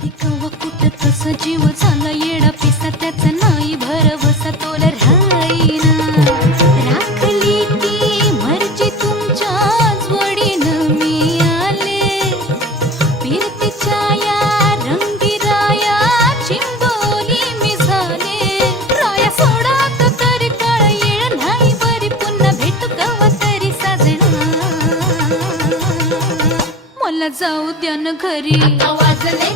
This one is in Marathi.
ती कवा कुठं तसं जीव झाला येडा पिसा त्याचा नाही भरवसा तोला राहीना राखली ती मर्जी तुमच्याच वडीनं मी आले फिरतीच्या या रंगी राया चिंबोली मी झाले राया सोडात तरी काळ येळ नाही बरी पुन्हा भेटू कवा तरी साजना मला जाऊ द्या न घरी आता वाजले